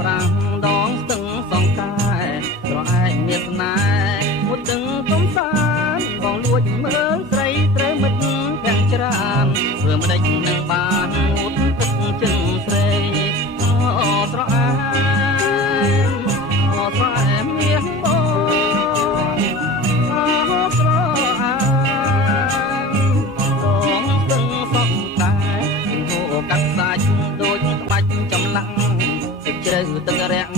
ប្រាំដងស្ទឹងសងកែត្រឯកមានស្នេហ៍មួយទឹងកំសាន្តបងលួចមើលស្រីត្រូវមិត្តទាំងច្រើនធ្វើមិនដេចនឹងបានងូតទឹកជើងស្រីអូស្រអែមអូស្រអែមមាសបងអូស្រអែមបងស្ទឹងសងកែហូរកាត់សាច់ដូចក្បាច់ចម្លាក់ជ្រៅទឹករាក់